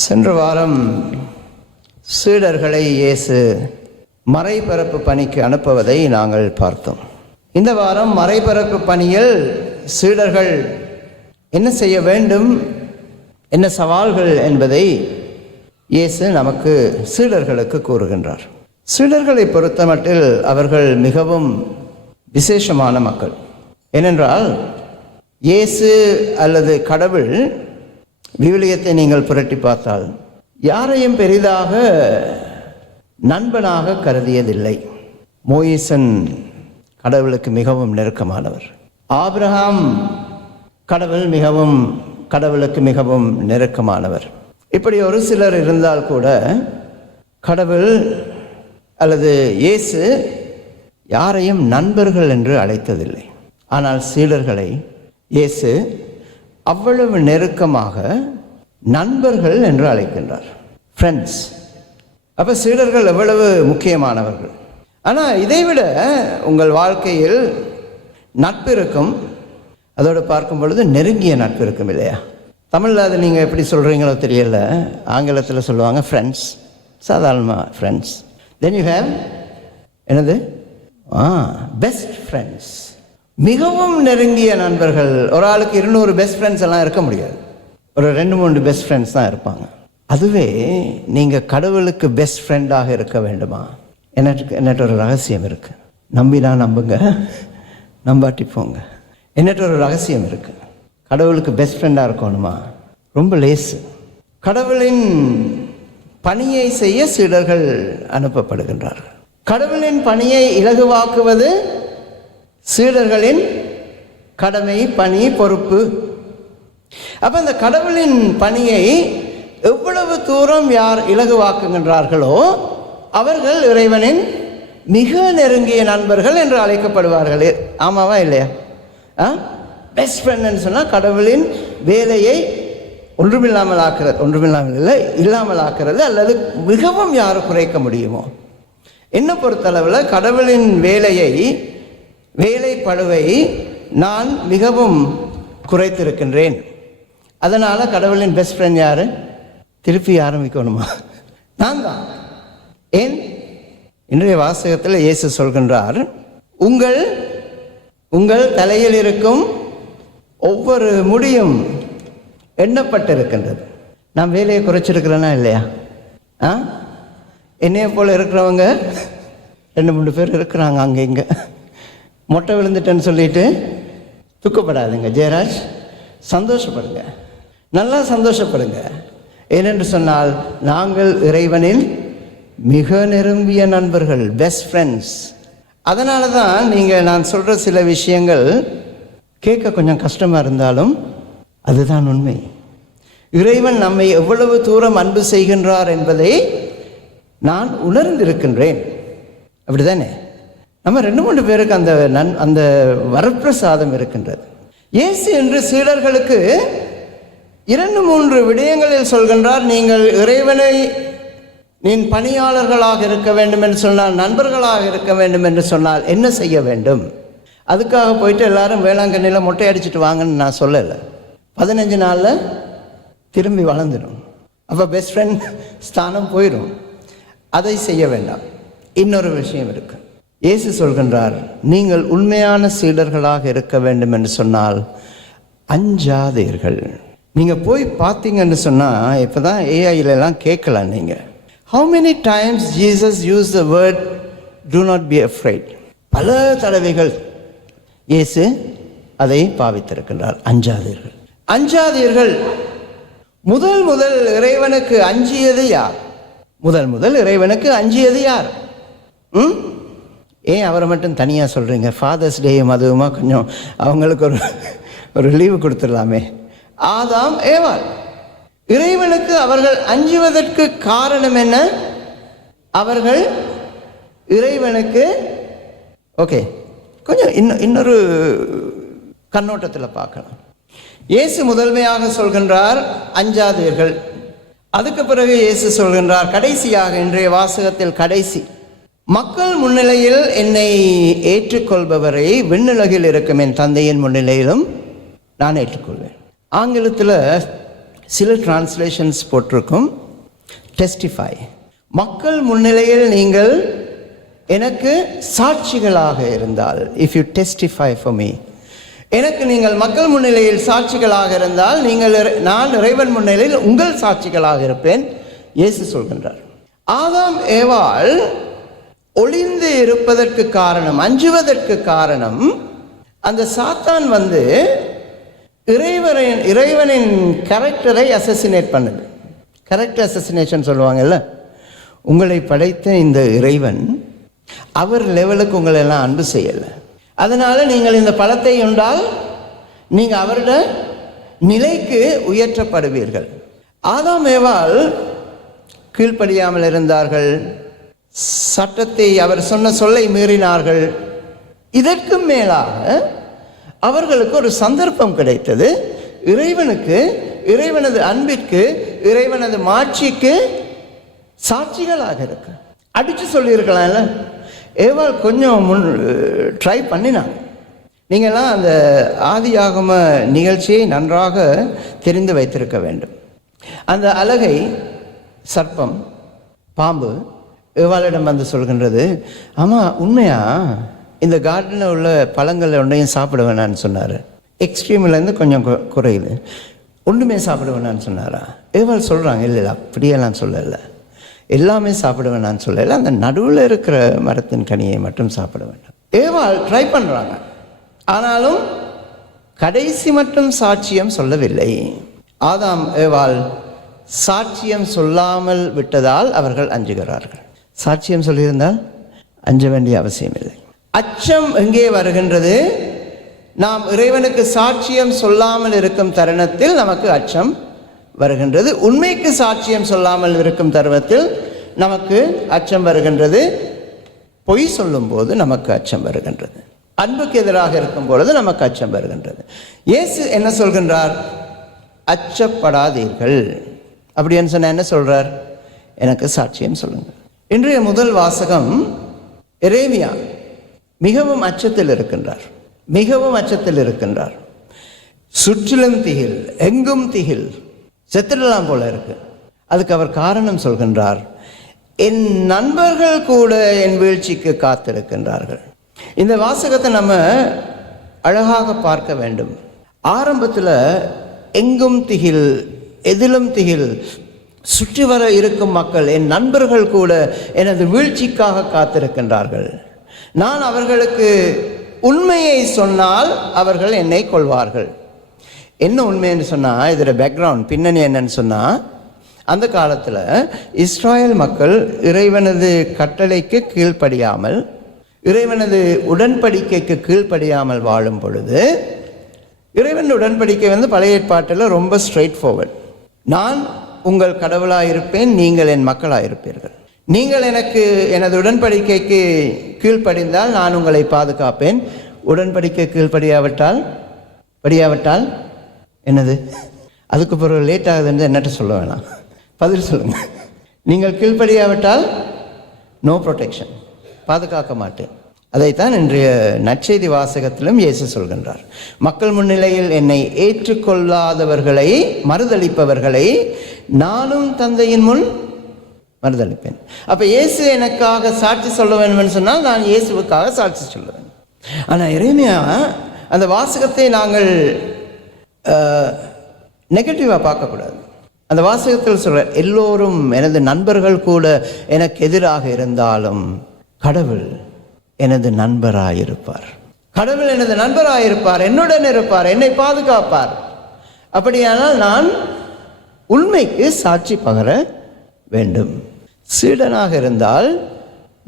சென்ற வாரம் சீடர்களை இயேசு மறைபரப்பு பணிக்கு அனுப்புவதை நாங்கள் பார்த்தோம். இந்த வாரம் மறைபரப்பு பணியில் சீடர்கள் என்ன செய்ய வேண்டும், என்ன சவால்கள் என்பதை இயேசு நமக்கு சீடர்களுக்கு கூறுகின்றார். சீடர்களை பொறுத்தமட்டில் அவர்கள் மிகவும் விசேஷமான மக்கள். ஏனென்றால் இயேசு அல்லது கடவுள் விவிலியத்தை நீங்கள் புரட்டி பார்த்தால் யாரையும் பெரிதாக நண்பனாக கருதியதில்லை. மோயிசன் கடவுளுக்கு மிகவும் நெருக்கமானவர். ஆபிரகாம் கடவுளுக்கு மிகவும் நெருக்கமானவர். இப்படி ஒரு சிலர் இருந்தால் கூட கடவுள் அல்லது இயேசு யாரையும் நண்பர்கள் என்று அழைத்ததில்லை. ஆனால் சீடர்களை இயேசு அவ்வளவு நெருக்கமாக நண்பர்கள் என்று அழைக்கின்றார், ஃப்ரெண்ட்ஸ். அப்போ சீடர்கள் எவ்வளவு முக்கியமானவர்கள். ஆனால் இதைவிட உங்கள் வாழ்க்கையில் நட்பு இருக்கும். அதோடு பார்க்கும் பொழுது நெருங்கிய நட்பு இருக்கும் இல்லையா? தமிழில் அது நீங்கள் எப்படி சொல்கிறீங்களோ தெரியல, ஆங்கிலத்தில் சொல்லுவாங்க ஃப்ரெண்ட்ஸ், சாதாரணமாக ஃப்ரெண்ட்ஸ். தென் யூ ஹேவ் என்னது பெஸ்ட் ஃப்ரெண்ட்ஸ், மிகவும் நெருங்கிய நண்பர்கள். ஒரு ஆளுக்கு 200 பெஸ்ட் ஃப்ரெண்ட்ஸ் எல்லாம் இருக்க முடியாது, ஒரு 2-3 பெஸ்ட் ஃப்ரெண்ட்ஸ் தான் இருப்பாங்க. அதுவே நீங்கள் கடவுளுக்கு பெஸ்ட் ஃப்ரெண்டாக இருக்க வேண்டுமா? என்னட்டு ஒரு ரகசியம் இருக்குது. நம்பினா நம்புங்க, நம்பாட்டி போங்க. என்னட்டு ஒரு ரகசியம் இருக்குது. கடவுளுக்கு பெஸ்ட் ஃப்ரெண்டாக இருக்கணுமா? ரொம்ப லேசு. கடவுளின் பணியை செய்ய சீடர்கள் அனுப்பப்படுகின்றார்கள். கடவுளின் பணியை இலகுவாக்குவது சீடர்களின் கடமை, பணி, பொறுப்பு. அப்போ இந்த கடவுளின் பணியை எவ்வளவு தூரம் யார் இலகுவாக்குகின்றார்களோ அவர்கள் இறைவனின் மிக நெருங்கிய நண்பர்கள் என்று அழைக்கப்படுவார்கள். ஆமாவா இல்லையா? பெஸ்ட் ஃப்ரெண்ட்னு சொன்னால் கடவுளின் வேலையை ஒன்றுமில்லாமல் ஆக்கிறது அல்லது மிகவும் யார் குறைக்க முடியுமோ. என்னை பொறுத்தளவில் கடவுளின் வேலைப்பளுவை நான் மிகவும் குறைத்திருக்கின்றேன். அதனால் கடவுளின் பெஸ்ட் ஃப்ரெண்ட் யார்? திருப்பி ஆரம்பிக்கணுமா? நான் தான். ஏன்? இன்றைய வாசகத்தில் இயேசு சொல்கின்றார், உங்கள் தலையில் இருக்கும் ஒவ்வொரு முடியும் எண்ணப்பட்டிருக்கின்றது. நான் வேலையை குறைச்சிருக்கிறேன்னா இல்லையா? என்னைய போல் இருக்கிறவங்க 2-3 பேர் இருக்கிறாங்க அங்கே இங்கே. மொட்டை விழுந்துட்டேன்னு சொல்லிட்டு துக்கப்படாதுங்க ஜெயராஜ், சந்தோஷப்படுங்க, நல்லா சந்தோஷப்படுங்க. ஏனென்று சொன்னால் நாங்கள் இறைவனின் மிக நெருங்கிய நண்பர்கள், பெஸ்ட் ஃப்ரெண்ட்ஸ். அதனால தான் நான் சொல்கிற சில விஷயங்கள் கேட்க கொஞ்சம் கஷ்டமாக இருந்தாலும் அதுதான் உண்மை. இறைவன் நம்மை எவ்வளவு தூரம் அன்பு செய்கின்றார் என்பதை நான் உணர்ந்திருக்கின்றேன். அப்படி தானே? நம்ம 2-3 பேருக்கு அந்த வரப்பிரசாதம் இருக்கின்றது. இயேசு என்று சீடர்களுக்கு 2-3 விடயங்களில் சொல்கின்றார். நீங்கள் இறைவனை பணியாளர்களாக இருக்க வேண்டும் என்று சொன்னால், நண்பர்களாக இருக்க வேண்டும் என்று சொன்னால் என்ன செய்ய வேண்டும்? அதுக்காக போயிட்டு எல்லாரும் வேளாங்கண்ணியில் மொட்டை அடிச்சுட்டு வாங்கன்னு நான் சொல்லலை. 15 நாளில் திரும்பி வளர்ந்துடும். அப்போ பெஸ்ட் ஃப்ரெண்ட் ஸ்தானம் போயிடும். அதை செய்ய வேண்டாம். இன்னொரு விஷயம் இருக்கு. இயேசு சொல்கின்றார், நீங்கள் உண்மையான சீடர்களாக இருக்க வேண்டும் என்று சொன்னால் அஞ்சாதீர்கள். நீங்கள் போய் பார்த்தீங்கன்னு சொன்னால், இப்போ தான் ஏஐலெல்லாம் கேட்கலாம் நீங்கள், how many times Jesus used the word do not be afraid. பல தடவைகள் இயேசு அதை பாவித்திருக்கின்றார். அஞ்சாதீர்கள். முதல் இறைவனுக்கு அஞ்சியது யார்? முதல் இறைவனுக்கு அஞ்சியது யார்? ஏன் அவரை மட்டும் தனியாக சொல்கிறீங்க? ஃபாதர்ஸ் டேயும் அதுவுமா கொஞ்சம் அவங்களுக்கு ஒரு லீவு கொடுத்துடலாமே. ஆதாம், ஏவாள். இறைவனுக்கு அவர்கள் அஞ்சுவதற்கு காரணம் என்ன? அவர்கள் இறைவனுக்கு கொஞ்சம் இன்னொரு கண்ணோட்டத்தில் பார்க்கலாம். இயேசு முதன்மையாக சொல்கின்றார் அஞ்சாதீர்கள். அதுக்கு பிறகு இயேசு சொல்கின்றார் கடைசியாக, இன்றைய வாசகத்தில் கடைசி, மக்கள் முன்னிலையில் என்னை ஏற்றுக்கொள்பவரை விண்ணுலகில் இருக்கும் என் தந்தையின் முன்னிலையிலும் நான் ஏற்றுக்கொள்வேன். ஆங்கிலத்தில் சில டிரான்ஸ்லேஷன்ஸ் போட்டிருக்கும் டெஸ்டிஃபை. மக்கள் முன்னிலையில் நீங்கள் எனக்கு சாட்சிகளாக இருந்தால், if you testify for me, எனக்கு நீங்கள் மக்கள் முன்னிலையில் சாட்சிகளாக இருந்தால் நான் இறைவன் முன்னிலையில் உங்கள் சாட்சிகளாக இருப்பேன் இயேசு சொல்கின்றார். ஆதாம் ஏவாள் ஒளிந்து இருப்பதற்கு காரணம், அஞ்சுவதற்கு காரணம், அந்த சாத்தான் இறைவனின் கேரக்டரை அசசினேட் பண்ணுது. கேரக்டர் அசசினேஷன் சொல்லுவாங்கல்ல. உங்களை படைத்த இந்த இறைவன் அவர் லெவலுக்கு உங்களை எல்லாம் அன்பு செய்யலை. அதனால் நீங்கள் இந்த பழத்தை உண்டால் நீங்கள் அவருடைய நிலைக்கு உயர்த்தப்படுவீர்கள். ஆதாம் ஏவாள் கீழ்ப்படியாமல் இருந்தார்கள், சட்டத்தை அவர் சொன்ன சொல்லை மீறினார்கள். இதற்கு மேலாக அவர்களுக்கு ஒரு சந்தர்ப்பம் கிடைத்தது. இறைவனது அன்பிற்கு, இறைவனது மாட்சிக்கு சாட்சிகளாக இருக்கு. அடித்து சொல்லியிருக்கலாம்ல. ஏவாள் கொஞ்சம் ட்ரை பண்ணினாங்க. நீங்கள்லாம் அந்த ஆதியாகம நிகழ்ச்சியை நன்றாக தெரிந்து வைத்திருக்க வேண்டும். அந்த அலகை, சர்ப்பம், பாம்பு ஏவாளிடம் சொல்கின்றது, ஆமாம் உண்மையா இந்த கார்டனில் உள்ள பழங்கள் ஒன்றையும் சாப்பிட வேணான்னு சொன்னார். எக்ஸ்ட்ரீம்லேருந்து கொஞ்சம் குறையுது, ஒன்றுமே சாப்பிட வேணான்னு சொன்னாரா? ஏவாள் சொல்கிறாங்க, இல்லை அப்படியெல்லாம் சொல்லலை, எல்லாமே சாப்பிட வேணான்னு சொல்லலை, அந்த நடுவில் இருக்கிற மரத்தின் கனியை மட்டும் சாப்பிட வேண்டாம். ஏவாள் ட்ரை பண்ணுறாங்க, ஆனாலும் கடைசி மட்டும் சாட்சியம் சொல்லவில்லை. ஆதாம் ஏவாள் சாட்சியம் சொல்லாமல் விட்டதால் அவர்கள் அஞ்சுகிறார்கள். சாட்சியம் சொல்லியிருந்தால் அஞ்ச வேண்டிய அவசியம் இல்லை. அச்சம் எங்கே வருகின்றது? நாம் இறைவனுக்கு சாட்சியம் சொல்லாமல் இருக்கும் தருணத்தில் நமக்கு அச்சம் வருகின்றது. உண்மைக்கு சாட்சியம் சொல்லாமல் இருக்கும் தருணத்தில் நமக்கு அச்சம் வருகின்றது. பொய் சொல்லும் போது நமக்கு அச்சம் வருகின்றது. அன்புக்கு எதிராக இருக்கும் பொழுது நமக்கு அச்சம் வருகின்றது. இயேசு என்ன சொல்கின்றார்? அச்சப்படாதீர்கள். அப்படின்னு சொன்ன என்ன சொல்றார்? எனக்கு சாட்சியம் சொல்லுங்கள். இன்றைய முதல் வாசகம், எரேமியா மிகவும் அச்சத்தில் இருக்கின்றார், மிகவும் அச்சத்தில் இருக்கின்றார். சுற்றிலும் திகில், எங்கும் திகில், செத்துடலாம் போல இருக்கு. அதுக்கு அவர் காரணம் சொல்கின்றார், என் நண்பர்கள் கூட என் வீழ்ச்சிக்கு காத்திருக்கின்றார்கள். இந்த வாசகத்தை நம்ம அழகாக பார்க்க வேண்டும். ஆரம்பத்தில் எங்கும் திகில், எதிலும் திகில், சுற்றி வர இருக்கும் மக்கள், என் நண்பர்கள் கூட எனது வீழ்ச்சிக்காக காத்திருக்கின்றார்கள். நான் அவர்களுக்கு உண்மையை சொன்னால் அவர்கள் என்னை கொள்வார்கள். என்ன உண்மைன்னு சொன்னால், இதில் பேக்ரவுண்ட் பின்னணி என்னன்னு சொன்னால், அந்த காலத்தில் இஸ்ராயல் மக்கள் இறைவனது கட்டளைக்கு கீழ்ப்படியாமல், இறைவனது உடன்படிக்கைக்கு கீழ்ப்படியாமல் வாழும் பொழுது, இறைவன் உடன்படிக்கை பழைய ஏற்பாட்டில் ரொம்ப ஸ்ட்ரெயிட் ஃபார்வர்ட். நான் உங்கள் கடவுளாயிருப்பேன், நீங்கள் என் மக்களாயிருப்பீர்கள். நீங்கள் எனக்கு எனது உடன்படிக்கைக்கு கீழ்ப்படிந்தால் நான் உங்களை பாதுகாப்பேன். உடன்படிக்கை படியாவிட்டால் என்னது? அதுக்கு பிறகு லேட் ஆகுதுன்னு என்னட்ட சொல்ல வேணாம், பதில் சொல்லுங்கள். நீங்கள் கீழ்ப்படியாவிட்டால் நோ ப்ரொடெக்ஷன், பாதுகாக்க மாட்டேன். அதைத்தான் இன்றைய நற்செய்தி வாசகத்திலும் இயேசு சொல்கின்றார். மக்கள் முன்னிலையில் என்னை ஏற்றுக்கொள்ளாதவர்களை, மறுதளிப்பவர்களை நானும் தந்தையின் முன் மறுதளிப்பேன். அப்போ இயேசு எனக்காக சாட்சி சொல்ல வேண்டும் சொன்னால் நான் இயேசுவுக்காக சாட்சி சொல்லுவேன். ஆனால் எரேமியா அந்த வாசகத்தை நாங்கள் நெகட்டிவாக பார்க்கக்கூடாது. அந்த வாசகத்தில் சொல்ற, எல்லோரும் எனது நண்பர்கள் கூட எனக்கு எதிராக இருந்தாலும் கடவுள் எனது நண்பராயிருப்பார். கடவுள் எனது நண்பராயிருப்பார், என்னுடன் இருப்பார், என்னை பாதுகாப்பார். அப்படியானால் நான் உண்மைக்கு சாட்சி பகர வேண்டும். சீடனாக இருந்தால்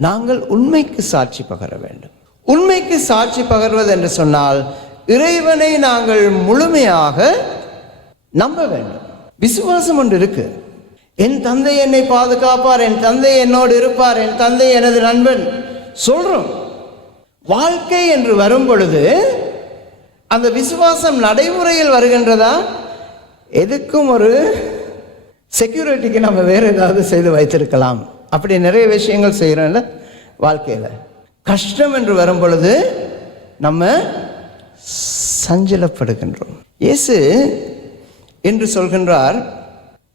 நாங்கள் உண்மைக்கு சாட்சி பகர வேண்டும். உண்மைக்கு சாட்சி பகர்வது என்று சொன்னால் இறைவனை நாங்கள் முழுமையாக நம்ப வேண்டும். விசுவாசம் ஒன்று இருக்கு. என் தந்தை என்னை பாதுகாப்பார், என் தந்தை என்னோடு இருப்பார், என் தந்தை எனது நண்பன் சொல்றோம். வாழ்க்கை என்று வரும் பொழுது அந்த விசுவாசம் நடைமுறையில் வருகின்றதா? எதுக்கும் ஒரு செக்யூரிட்டிக்கு நம்ம வேறு ஏதாவது செய்து வைத்திருக்கலாம். அப்படி நிறைய விஷயங்கள் செய்கிறோம்ல வாழ்க்கையில். கஷ்டம் என்று வரும் பொழுது நம்ம சஞ்சலப்படுகின்றோம். இயேசு என்று சொல்கின்றார்.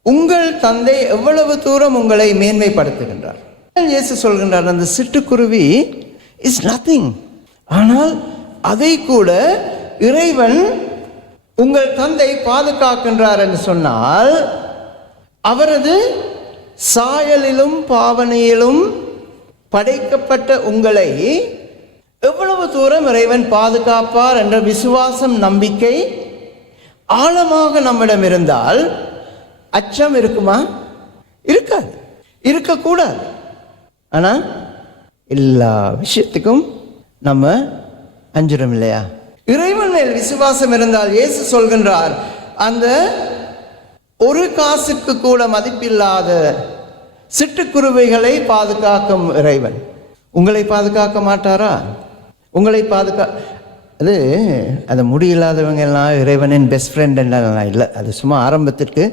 உங்கள் தந்தை எவ்வளவு தூரம் உங்களை மேன்மைப்படுத்துகின்றார். இயேசு சொல்கின்றார், அந்த சிட்டுக்குருவி இஸ் நத்திங். ஆனால் அதை கூட இறைவன் உங்கள் தந்தை பாதுகாக்கின்றார் என்று சொன்னால், அவரது சாயலிலும் பாவனையிலும் படைக்கப்பட்ட உங்களை எவ்வளவு தூரம் இறைவன் பாதுகாப்பார் என்ற விசுவாசம், நம்பிக்கை ஆழமாக நம்மிடம் இருந்தால் அச்சம் இருக்குமா? இருக்காது, இருக்கக்கூடாது. ஆனால் எல்லா விஷயத்துக்கும் நம்ம அஞ்சுறோம் இல்லையா? இறைவன் மேல் விசுவாசம் இருந்தால் இயேசு சொல்கின்றார், அந்த ஒரு காசுக்கு கூட மதிப்பில்லாத சிட்டுக்குருவிகளை பாதுகாக்கும் இறைவன் உங்களை பாதுகாக்க மாட்டாரா? உங்களை அது முடியில்லாதவங்க எல்லாம் இறைவனின் பெஸ்ட் ஃப்ரெண்ட் என்னலாம் இல்லை. அது சும்மா ஆரம்பத்திற்கு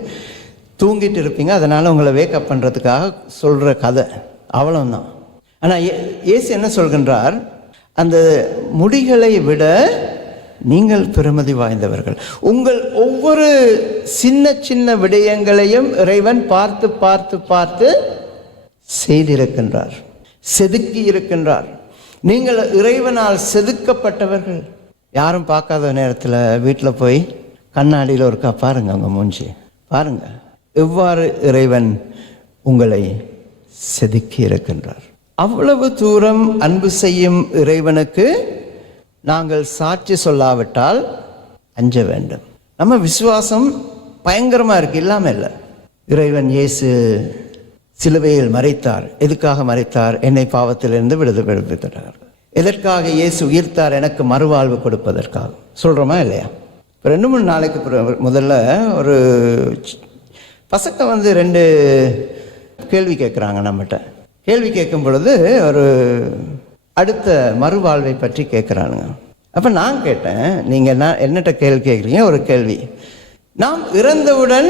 தூங்கிட்டு இருப்பீங்க, அதனால் உங்களை வேக்கப் பண்ணுறதுக்காக சொல்கிற கதை, அவ்வளோதான். ஆனால் இயேசு என்ன சொல்கின்றார், அந்த முடிகளை விட நீங்கள் பெருமதி வாய்ந்தவர்கள். உங்கள் ஒவ்வொரு சின்ன சின்ன விடயங்களையும் இறைவன் பார்த்து பார்த்து பார்த்து செய்திருக்கின்றார், செதுக்கி இருக்கின்றார். நீங்கள் இறைவனால் செதுக்கப்பட்டவர்கள். யாரும் பார்க்காத நேரத்தில் வீட்டில் போய் கண்ணாடியில் ஒருக்கா பாருங்க, உங்கள் மூஞ்சி பாருங்க, எவ்வாறு இறைவன் உங்களை செதுக்கி இருக்கின்றார். அவ்வளவு தூரம் அன்பு செய்யும் இறைவனுக்கு நாங்கள் சாட்சி சொல்லாவிட்டால் அஞ்ச வேண்டும். நம்ம விசுவாசம் பயங்கரமாக இருக்கு, இல்லாமல் இல்லை. இறைவன் இயேசு சிலுவையில் மரித்தார். எதுக்காக மரித்தார்? என்னை பாவத்திலிருந்து விடுவித்தார். எதற்காக இயேசு உயிர்த்தார்? எனக்கு மறுவாழ்வு கொடுப்பதற்காக. சொல்கிறோமா இல்லையா? இப்போ 2-3 நாளைக்கு முதல்ல ஒரு பசங்க 2 கேள்வி கேட்குறாங்க நம்மகிட்ட. கேள்வி கேட்கும் பொழுது ஒரு அடுத்த மறுவாழ்வை பற்றி கேட்குறானுங்க. அப்போ நான் கேட்டேன், நீங்கள் என்னட்ட கேள்வி கேட்குறீங்க? ஒரு கேள்வி, நாம் இறந்தவுடன்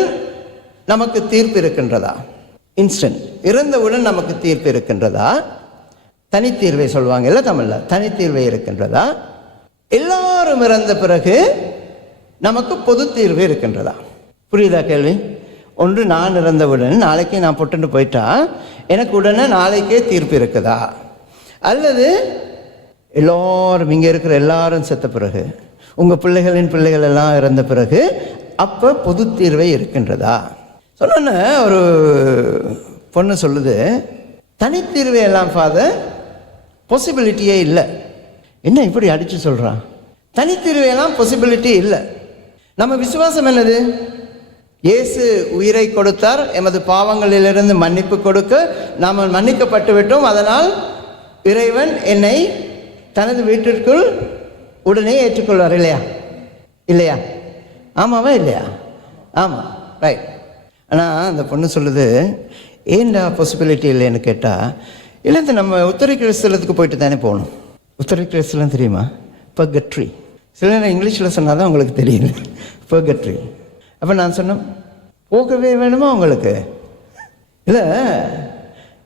நமக்கு தீர்ப்பு இருக்கின்றதா? இன்ஸ்டன்ட் இறந்தவுடன் நமக்கு தீர்ப்பு இருக்கின்றதா? தனித்தீர்வை சொல்லுவாங்க இல்லை தமிழில், தனித்தீர்வை இருக்கின்றதா? எல்லாரும் இறந்த பிறகு நமக்கு பொது தீர்வு இருக்கின்றதா? புரியுதா கேள்வி? ஒன்று, நான் இறந்தவுடன் நாளைக்கே நான் பொட்டுன்னு போயிட்டா எனக்கு உடனே நாளைக்கே தீர்ப்பு இருக்குதா? அல்லது எல்லோரும் இங்கே இருக்கிற எல்லாரும் செத்த பிறகு, உங்கள் பிள்ளைகளின் பிள்ளைகள் எல்லாம் இறந்த பிறகு அப்போ பொது தீர்வை இருக்கின்றதா? சொன்ன ஒரு பொண்ணு சொல்லுது, தனித்தீர்வை எல்லாம் ஃபாதர் பாசிபிலிட்டியே இல்லை. என்ன இப்படி அடித்து சொல்கிறான்? தனித்தீர்வை எல்லாம் பாசிபிலிட்டி இல்லை. நம்ம விசுவாசம் என்னது? இயேசு உயிரை கொடுத்தார், எமது பாவங்களிலிருந்து மன்னிப்பு கொடுக்க நாம் மன்னிக்கப்பட்டு விட்டோம். அதனால் இறைவன் என்னை தனது வீட்டிற்குள் உடனே ஏற்றுக்கொள்வார். இல்லையா? இல்லையா? ஆமாவா இல்லையா? ஆமாம், ரைட். ஆனால் அந்த பொண்ணு சொல்லுது, ஏன்டா பாசிபிலிட்டி இல்லைன்னு கேட்டால், இல்லை இந்த நம்ம உத்தரகிறிஸ்தலத்துக்கு போயிட்டு தானே போகணும். உத்தரகிறிஸ்தலம் தெரியுமா? பர்கட்ரி. சில நேரம் இங்கிலீஷில் சொன்னால் தான் உங்களுக்கு தெரியுது, பர்கட்ரி. அப்போ நான் சொன்னேன், போகவே வேணுமா உங்களுக்கு? இல்லை,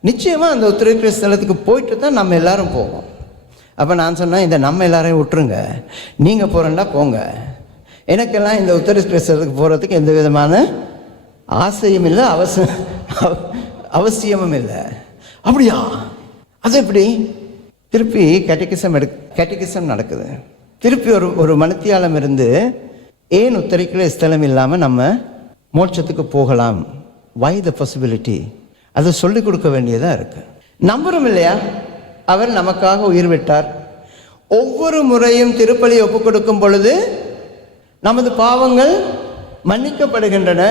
நிச்சயமாக அந்த உத்தரகிறிஸ்தலத்துக்கு போயிட்டு தான் நம்ம எல்லாரும் போவோம். அப்போ நான் சொன்னேன், இந்த நம்ம எல்லாரையும் விட்டுருங்க, நீங்கள் போகிறேன்னா போங்க, எனக்கெல்லாம் இந்த உத்தரகிறிஸ்தலத்துக்கு போகிறதுக்கு எந்த விதமான ஆசையும் இல்லை, அவசியமும் இல்லை. அப்படியா? அது எப்படி? திருப்பி கேட்டகிசம் நடக்குது. திருப்பி ஒரு மணித்தியாலம் இருந்து, ஏன் உத்தரகிறிஸ்தலம் இல்லாமல் நம்ம மோட்சத்துக்கு போகலாம்? வை த பாசிபிலிட்டி? அதை சொல்லிக் கொடுக்க வேண்டியதாக இருக்குது. நம்புறோம் இல்லையா? அவர் நமக்காக உயிர் விட்டார். ஒவ்வொரு முறையும் திருப்பலி ஒப்புக் கொடுக்கும் பொழுது நமது பாவங்கள் மன்னிக்கப்படுகின்றன.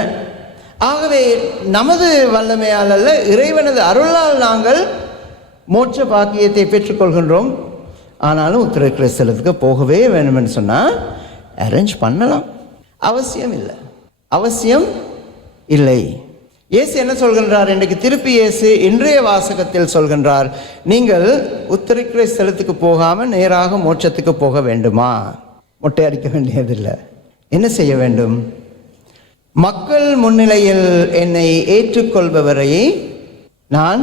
ஆகவே நமது வல்லமையால் அல்ல, இறைவனது அருளால் நாங்கள் மோட்ச பாக்கியத்தை பெற்றுக்கொள்கின்றோம். ஆனாலும் உத்தரகிறிஸ்தலத்துக்கு போகவே வேணும்னு சொன்னால் அரேஞ்ச் பண்ணலாம். அவசியம் இல்லை, அவசியம் இல்லை. இயேசு என்ன சொல்கின்றார்? இன்றைக்கு திருப்பி இயேசு இன்றைய வாசகத்தில் சொல்கின்றார், நீங்கள் உத்தரகிறிஸ்தலத்துக்கு போகாமல் நேராக மோட்சத்துக்கு போக வேண்டுமா? மொட்டை அடிக்க வேண்டியதில்லை. என்ன செய்ய வேண்டும்? மக்கள் முன்னிலையில் என்னை ஏற்றுக்கொள்பவரை நான்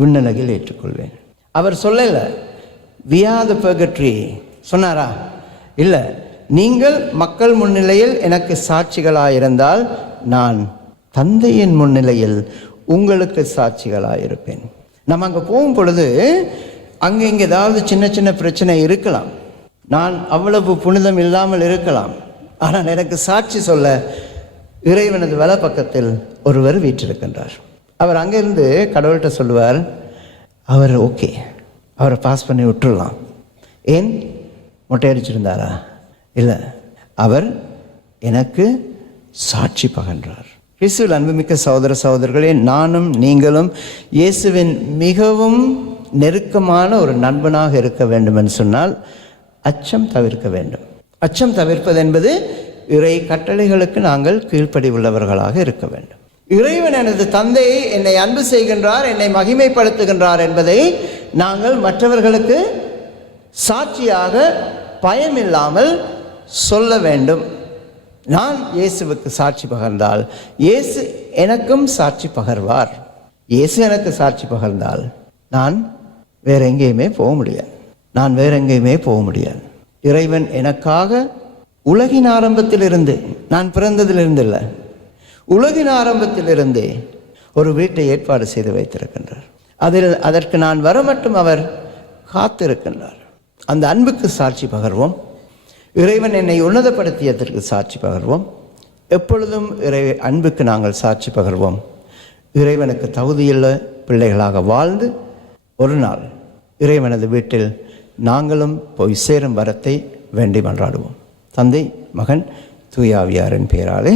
விண்ணுலகில் ஏற்றுக்கொள்வேன். அவர் சொல்லலை we are the purgatory சொன்னாரா? இல்லை, நீங்கள் மக்கள் முன்னிலையில் எனக்கு சாட்சிகளாயிருந்தால் நான் தந்தையின் முன்னிலையில் உங்களுக்கு சாட்சிகளாயிருப்பேன். நம்ம அங்கே போகும் பொழுது அங்கே இங்கே ஏதாவது சின்ன சின்ன பிரச்சனை இருக்கலாம், நான் அவ்வளவு புனிதம் இல்லாமல் இருக்கலாம், ஆனால் எனக்கு சாட்சி சொல்ல இறைவனது வல பக்கத்தில் ஒருவர் வீற்றிருக்கின்றார். அவர் அங்கேருந்து கடவுள்கிட்ட சொல்லுவார், அவர் ஓகே, அவரை பாஸ் பண்ணி விட்டுடலாம். ஏன்? மொட்டையடிச்சிருந்தாரா? இல்லை, அவர் எனக்கு சாட்சி பகன்றார். கிறிஸ்துவில் அன்புமிக்க சகோதர சகோதரர்களே, நானும் நீங்களும் இயேசுவின் மிகவும் நெருக்கமான ஒரு நண்பனாக இருக்க வேண்டும் என்று சொன்னால் அச்சம் தவிர்க்க வேண்டும். அச்சம் தவிர்ப்பது என்பது இறை கட்டளைகளுக்கு நாங்கள் கீழ்ப்படி உள்ளவர்களாக இருக்க வேண்டும். இறைவன் எனது தந்தை என்னை அன்பு செய்கின்றார், என்னை மகிமைப்படுத்துகின்றார் என்பதை நாங்கள் மற்றவர்களுக்கு சாட்சியாக பயமில்லாமல் சொல்ல வேண்டும். நான் இயேசுவுக்கு சாட்சி பகர்ந்தால் இயேசு எனக்கும் சாட்சி பகர்வார். இயேசு எனக்கு சாட்சி பகர்ந்தால் நான் வேற எங்கேயுமே போக முடியாது. இறைவன் எனக்காக உலகின் ஆரம்பத்திலிருந்து, நான் பிறந்ததிலிருந்து இல்லை, உலகின் ஆரம்பத்திலிருந்தே ஒரு வீட்டை ஏற்பாடு செய்து வைத்திருக்கின்றார். அதற்கு நான் வர மட்டும் அவர் காத்திருக்கின்றார். அந்த அன்புக்கு சாட்சி பகர்வோம். இறைவன் என்னை உன்னதப்படுத்தியதற்கு சாட்சி பகர்வோம். எப்பொழுதும் அன்புக்கு நாங்கள் சாட்சி பகர்வோம். இறைவனுக்கு தகுதியுள்ள பிள்ளைகளாக வாழ்ந்து ஒரு நாள் இறைவனது வீட்டில் நாங்களும் போய் சேரும் வரத்தை வேண்டி மன்றாடுவோம். தந்தை, மகன், தூய ஆவியாரின் பெயராலே.